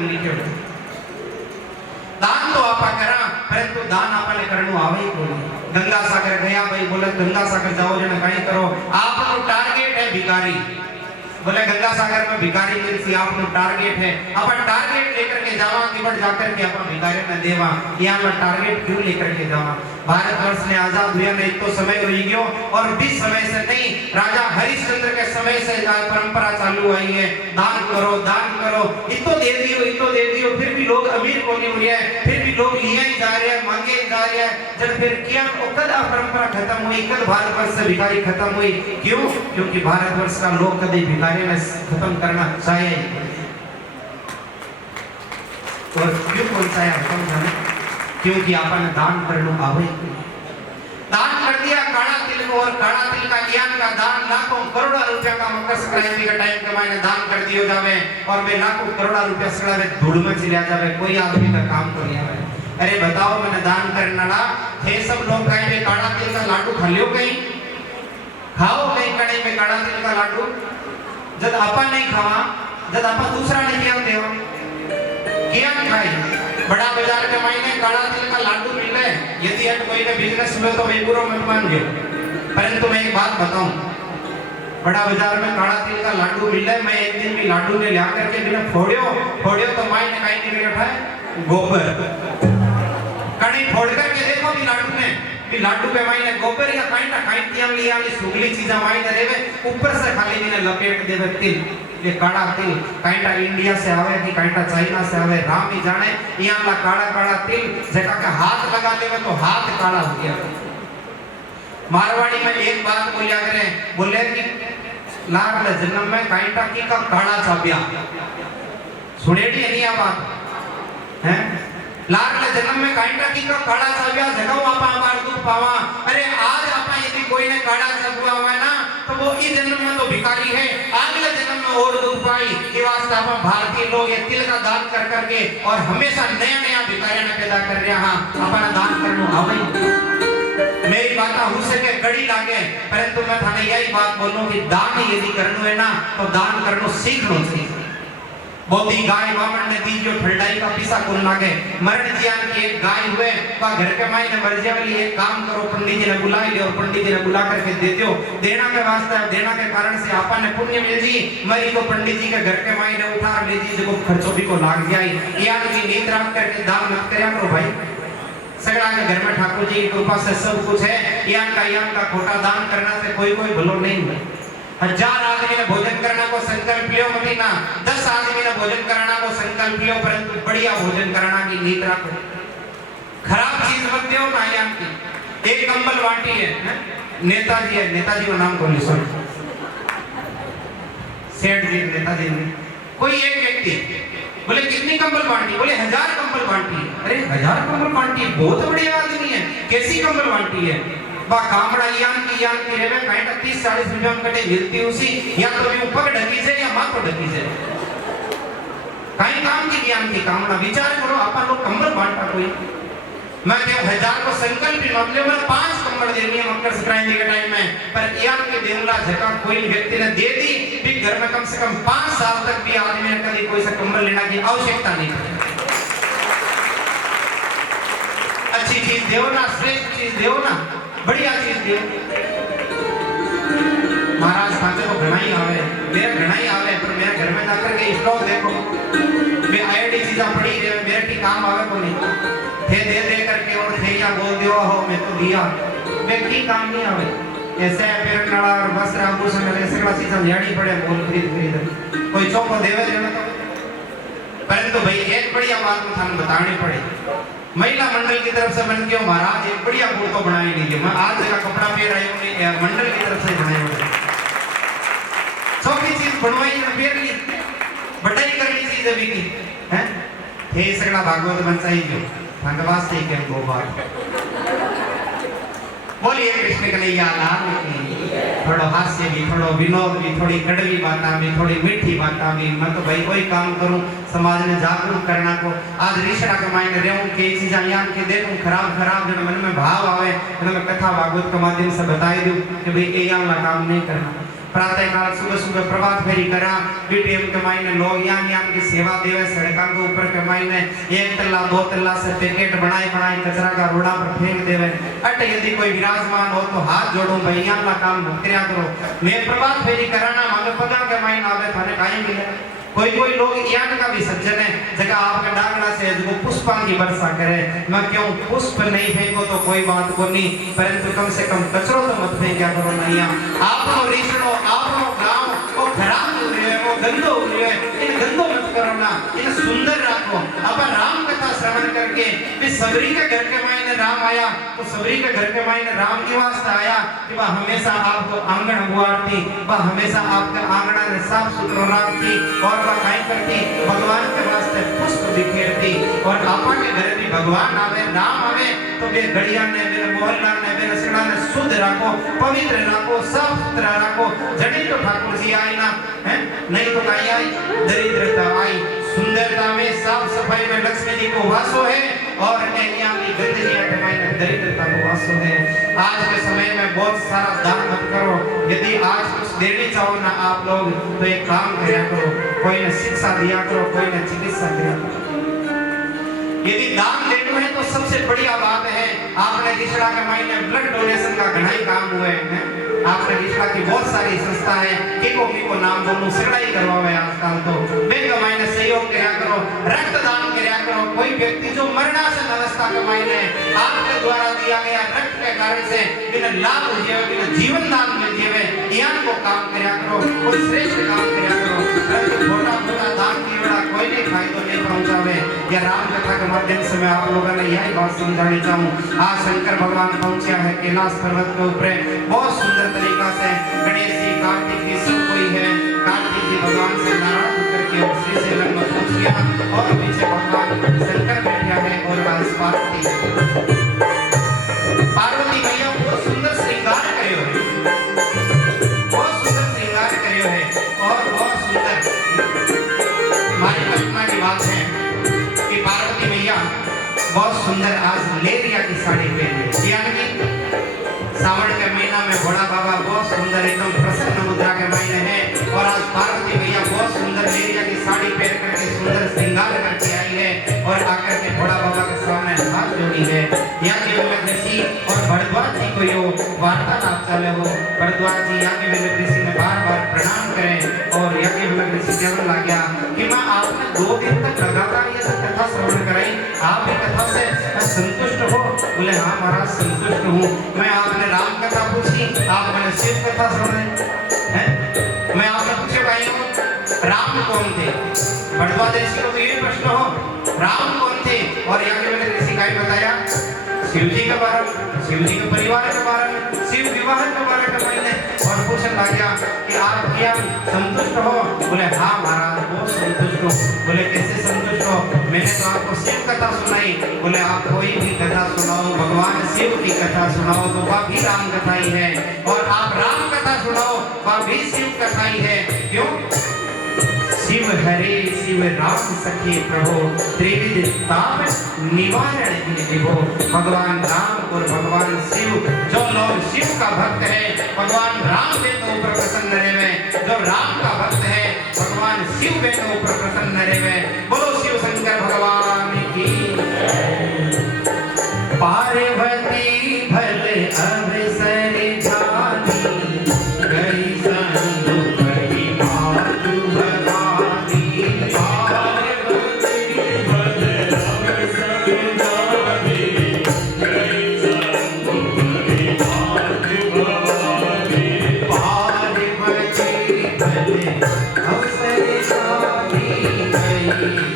में लिखे हुए दान तो आपा करा परंतु दान आपने करनु आवे ही कोई गंगा सागर गया भाई बोले गंगा सागर जाओ जने कहीं करो आपनो टारगेट है भिखारी बोले गंगा सागर में भिखारी मिलसी आपनो टारगेट है अपन टारगेट लेकर के जावा कि बट जाकर के अपन भिखारी में देवा यहां में टारगेट क्यों लेकर के जावा भारतवर्ष ने आजाद हुआ नहीं तो समय हो गयो और 20 समय से नहीं राजा हरिश्चंद्र के समय से परंपरा चालू आई है दान करो इतो दे दियो फिर भी लोग अमीर को नहीं हुए फिर भी लोग लिए ही जा रहे हैं मांगे ही जा रहे हैं जब फिर किया तो कद परंपरा खत्म हुई कद भारतवर्ष से भिखारी खत्म हुई क्यों क्योंकि भारतवर्ष का लोग कभी भिखारी में खत्म करना चाहिए और क्यों कौन सा खत्म करना क्योंकि आपने दान करनो आवे दान कर दिया काला तिल को और काला तिल का ज्ञान का दान लाखों करोड़ों रुपया का मकर संक्रांति का टाइम के मायने दान कर दियो जावे और मैं लाखों करोड़ों रुपया सड़ा में धूल में चला जावे कोई आदमी का काम तो नहीं आवे अरे बताओ मैंने दान करना ला थे सब लोग कहीं पे काला तिल का लाडू खा लियो कहीं खाओ कहीं कहीं पे काला तिल का लाडू जब आपा नहीं खावा जब आपा दूसरा नहीं किया देव किया खाई बड़ा बाजार के मायने काला तिल का लाडू मिल रहे यदि हट कोई ने बिजनेस में तो मैं पूरा मत मान गयो परंतु मैं एक बात बताऊं बड़ा बाजार में काला तिल का लाडू मिल रहा मैं एक दिन भी लाडू ने ला करके बिना फोड़ियो तो मायने काई नहीं बैठा है गोबर कणी फोड़ करके देखो भी लाडू ने भी लाडू पे मायने गोबर या काई तियां लिया वाली सुगली चीजा मायने रेवे ऊपर से खाली बिना लपेट देवे तिल ये काला तिल काईटा इंडिया से आवे कि काईटा चाइना से आवे राम ही जाने यहां ला काला तिल जका के हाथ लगा देवे तो हाथ काला हो गया मारवाड़ी में एक बात बोलिया करे बोले कि लाडले जन्म में काईटा की का काला चाबिया सुनेड़ी नहीं आ बात हैं लाडले जन्म में काईटा की का काला चाबिया जगाओ आपा बार दूध पावा अरे आज आपा यदि कोई ने काला चाबुआ हुआ ना तो वो इस जन्म में तो भिखारी है अगले जन्म में और दूध पाई ये वास्ते आप भारतीय लोग ये तिल का दान कर करके और हमेशा नया भिखारी ने पैदा कर रहे हां अपना दान करनो आवे मेरी बात हो सके गड़ी लागे परंतु मैं थाने यही बात बोलूं कि दान यदि करनो है ना तो दान करनो सीखनो चाहिए बोधी गाय बामण ने दी जो ठंडाई का पीसा कुल लागे मरण जियान की एक गाय हुए बा घर के माई ने मर्जी वाली एक काम करो पंडित जी ने बुला लियो और पंडित जी ने बुला करके दे दियो देना के वास्ते देना के कारण से आपा ने पुण्य मिल जी मरी को पंडित जी के घर के माई ने उठा ले जी देखो खर्चो भी को लाग जाए यार की नींद रात करके दान मत करया करो भाई सगड़ा के घर में ठाकुर जी की कृपा से सब कुछ है यान का खोटा दान करना से कोई भलो नहीं है 1000 आदमी ने भोजन करना को संकल्प लियो मत ना 10 आदमी ने भोजन कराना को संकल्प लियो परंतु बढ़िया भोजन कराना की नीत रखो खराब चीज मत दो ना यान की एक कंबल बांटी है नेताजी का नाम बोलिए सर सेठ जी नेताजी ने कोई एक व्यक्ति बोले कितनी कंबल बांटी बोले 1000 कंबल बांटी अरे 1000 कंबल बांटी बहुत बढ़िया आदमी है कैसी कंबल बांटी है बा कामड़ा यान की रेवे काईटा 30-40 रुपया में कटे मिलती उसी या तो भी ऊपर ढकी से या माथो ढकी से काई काम की ज्ञान की कामड़ा विचार करो अपन लोग कंबल बांटा कोई मैं क्या 1000 को संकल्प भी मतलब मैं 5 कंबल देनी है मकर संक्रांति के टाइम में पर यान के देवला झका कोई व्यक्ति ने दे दी भी घर में कम से कम 5 साल तक भी आदमी ने कभी कोई सा कंबल लेना की आवश्यकता नहीं अच्छी चीज देओ ना श्रेष्ठ चीज देओ ना बढ़िया चीज दे महाराज खाते को घणाई आवे मेरा घणाई आवे पर मेरे घर में जाकर के स्टॉक देखो मैं आईडी चीजा पड़ी है मेरे की काम आवे को नहीं थे दे करके और थे या बोल दियो हो मैं तो दिया मैं की काम नहीं आवे ऐसे पेड़ नड़ा और वस्त्र आभूषण ऐसे का चीजा लेनी पड़े बोल खरीद कोई चौको देवे जने तो परंतु भाई एक बढ़िया बात मैं थाने बतानी पड़े महिला मंडल की तरफ से बन के महाराज एक बढ़िया कुर्तो बनाई लीजिए मैं आज जगह कपड़ा पहन रही हूं मंडल की तरफ से बनाया हुआ छोटी चीज बनवाई ने पहन ली बटाई करनी चीज अभी की हैं हे सगला भागवत बनसाई जो भगवान से के गोपाल बोलिए कृष्ण कन्हैया लाल की थोड़ा हास्य भी थोड़ा विनोद भी थोड़ी कड़वी बातें भी थोड़ी मीठी बातें भी मैं तो भाई कोई काम करूं समाज में जागरूक करना को आज रिश्ता के मायने रहूं के चीजें यान के देखूं खराब जो मन में भाव आवे तो मैं कथा भागवत के माध्यम से बताई दूं कि भाई ये यान ला काम नहीं करना प्रातः काल सुबह सुबह प्रभात फेरी करा बीटीएम के मायने लोग यान की सेवा देवे सड़कों के ऊपर के मायने एक तल्ला दो तल्ला से पैकेट बनाए कचरा का रोड़ा पर फेंक देवे अट यदि कोई विराजमान हो तो हाथ जोड़ो भाई यान ला काम भुगत्या करो मैं प्रभात फेरी कराना मांगे पगा के मायने आवे थाने काई मिले कोई लोग यान का भी सज्जन है जगह आपका डागना से जो पुष्पां की वर्षा करे मैं क्यों पुष्प नहीं फेंको तो कोई बात को नहीं परंतु कम से कम कचरो तो मत फेंका करो नहीं आपनो रीछड़ो आपनो गांव ओ खराब हो रहे वो गंदो हो रहे इन गंदो मत करो ना इन सुंदर रखो अब राम कथा श्रवण करके फिर सबरी के घर के मायने राम आया तो सबरी के घर के मायने राम की वास्ते आया कि वह हमेशा आपको आंगन बुआरती वह हमेशा आपका आंगना ने साफ सुथरा रखती और वह काई करती भगवान के वास्ते पुष्प बिखेरती और आपा के घर भी भगवान आवे राम आवे तो वे गड़िया ने वे मोहल्ला ने वे रसड़ा ने शुद्ध रखो पवित्र रखो साफ सुथरा रखो जड़ी तो ठाकुर जी आई ना है नहीं तो काई आई दरिद्रता आई सुंदरता में साफ सफाई में लक्ष्मी जी को वासो है और यहाँ की गंदगी हटाने में दरिद्रता को वासो है आज के समय में बहुत सारा दान मत करो यदि आज कुछ देने चाहो ना आप लोग तो एक काम किया करो कोई ने शिक्षा दिया करो कोई ने चिकित्सा दिया करो यदि दान देना है तो सबसे बढ़िया बात है आपने रिश्ता के महीने ब्लड डोनेशन का घना ही काम हुए हैं आपने रिश्ता की बहुत सारी संस्था है किको नाम बोलूं सगड़ाई करवावे आजकल तो बैंक महीने सहयोग किया करो रक्तदान किया करो कोई व्यक्ति जो मरणासन अवस्था के महीने आपके द्वारा दिया गया रक्त के कारण से बिना लाभ जीवे बिना जीवन दान में जीवे यहाँ को काम किया करो कोई श्रेष्ठ काम किया करो परंतु छोटा मोटा दान की बड़ा कोई नहीं फायदा नहीं पहुंचावे या राम कथा के माध्यम से मैं आप लोगों ने यही बात समझानी चाहूँ आज शंकर भगवान पहुंचा है कैलाश पर्वत के ऊपर बहुत सुंदर तरीका से गणेश जी कार्तिक जी सब कोई है कार्तिक जी भगवान से नाराज होकर के श्री शैलम में पहुंच गया और पीछे भगवान शंकर बैठा है और आज पार्वती मैया बहुत सुंदर श्रृंगार करियो है बहुत सुंदर श्रृंगार करियो है और बहुत सुंदर हमारी कल्पना की बात है कि पार्वती मैया बहुत सुंदर आज लेरिया की साड़ी पहनी यानी कि सावन के महीना में भोला बाबा बहुत सुंदर एकदम प्रसन्न मुद्रा के महीने हैं और आज पार्वती मैया बहुत सुंदर लेरिया की साड़ी पहन करके सुंदर श्रृंगार करके आई है और आकर के भोला बाबा के सामने हाथ जोड़ी है यहाँ के ऋषि और भरद्वाज जी को यो वार्तालाप चले हो भरद्वाज जी यहाँ के ऋषि ने बार बार प्रणाम करें और यहाँ के ऋषि कहने लग गया कि माँ आपने 2 दिन तक लगातार ये सब कथा श्रवण कराई आप भी कथा से संतुष्ट हो बोले हाँ महाराज संतुष्ट हूँ मैं आपने राम कथा पूछी आप मैंने शिव कथा सुनी है मैं आपने पूछे भाई हूँ राम कौन थे भरद्वाज ऋषि को तो ये प्रश्न हो राम कौन थे और यहाँ के मैंने ऋषि का बताया शिव जी के बारे में शिव जी के परिवार के बारे में शिव विवाह के बारे में मैंने और पूछने लगा कि आप क्या संतुष्ट हो बोले हाँ महाराज बहुत संतुष्ट हो बोले कैसे संतुष्ट हो मैंने तो आपको शिव कथा सुनाई बोले आप कोई भी कथा सुनाओ भगवान शिव की कथा सुनाओ तो वह भी राम कथा ही है और आप राम कथा सुनाओ वह भी शिव कथा ही है क्यों शिव हरे शिव राम सखे प्रभु त्रिविध ताप निवारण विभो भगवान राम और भगवान शिव जो लोग शिव का भक्त है भगवान राम के ऊपर प्रसन्न रहे जो राम का भक्त है भगवान शिव के ऊपर प्रसन्न रहे बोलो शिव शंकर भगवान की पार्वती भले अवसर जानी गई संग कही मातु भगानी पार्वती भले अवसर जानी गई संग कही मातु भगानी पार्वती भले अवसर जानी गई